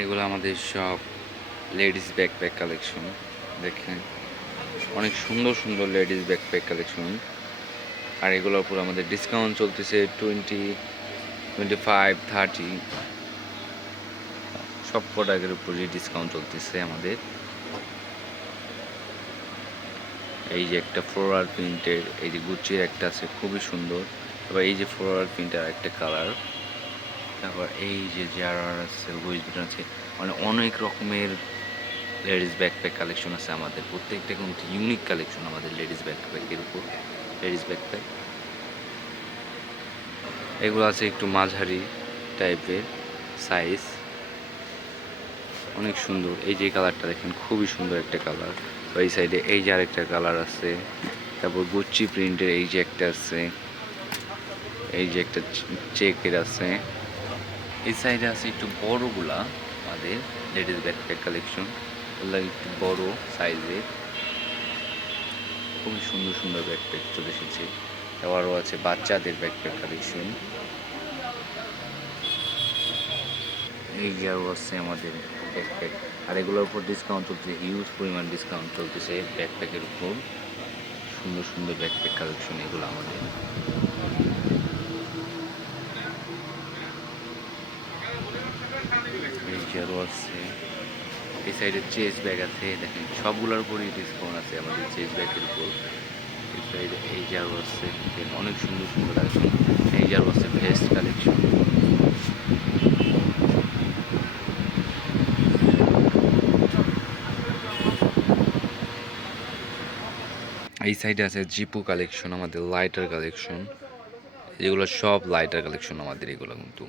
এগুলো আমাদের সব লেডিস ব্যাকপ্যাক কালেকশন। দেখেন অনেক সুন্দর সুন্দর লেডিস ব্যাকপ্যাক কালেকশন। আর এগুলোর উপর আমাদের ডিসকাউন্ট চলতেছে 25, 30 সব প্রোডাক্টের উপরই ডিসকাউন্ট চলতেছে আমাদের। এই যে একটা ফ্লোরাল প্রিন্টের, এই যে গুচির একটা আছে খুবই সুন্দর। তারপর এই যে ফ্লোরাল প্রিন্টের একটা কালার। তারপর এই যে জারার আছে, লুইস ভিটন আছে, মানে অনেক রকমের লেডিস ব্যাকপ্যাক কালেকশন আছে আমাদের। প্রত্যেকটা কিন্তু ইউনিক কালেকশন আমাদের লেডিস ব্যাকপ্যাকের উপর। লেডিস ব্যাকপ্যাক এগুলো আছে একটু মাঝারি টাইপের সাইজ, অনেক সুন্দর। এই যে কালারটা দেখেন খুবই সুন্দর একটা কালার। ওই সাইডে এই যে আরেকটা কালার আছে। তারপর গুচ্চি প্রিন্টের এই যে একটা আছে, এই যে একটা চেকের আছে। এই সাইডে আছে একটু বড়গুলা আমাদের লেডিস ব্যাকপ্যাক কালেকশন, ওগুলো একটু বড় সাইজের, খুবই সুন্দর সুন্দর ব্যাকপ্যাক চলে এসেছে। আবারও আছে বাচ্চাদের ব্যাকপ্যাক কালেকশন। এই যে আরও আছে আমাদের ব্যাকপ্যাক। আর এগুলোর উপর ডিসকাউন্ট চলতেছে, হিউজ পরিমাণ ডিসকাউন্ট চলতেছে ব্যাকপ্যাকের উপর। সুন্দর সুন্দর ব্যাকপ্যাক কালেকশন এগুলো আমাদের। এই যে আরও আছে, এই সাইডে চেস ব্যাগ আছে, দেখেন সবগুলোর উপরই ডিসকাউন্ট আছে আমাদের চেস ব্যাগের উপর। এই সাইডে এই যে আরও আছে, অনেক সুন্দর সুন্দর কালেকশন। এই যে আরও আছে ভেস্ট কালেকশন। এই সাইডে আছে জিপু কালেকশন, আমাদের লাইটার কালেকশন। এগুলো সব লাইটার কালেকশন আমাদের, এগুলো কিন্তু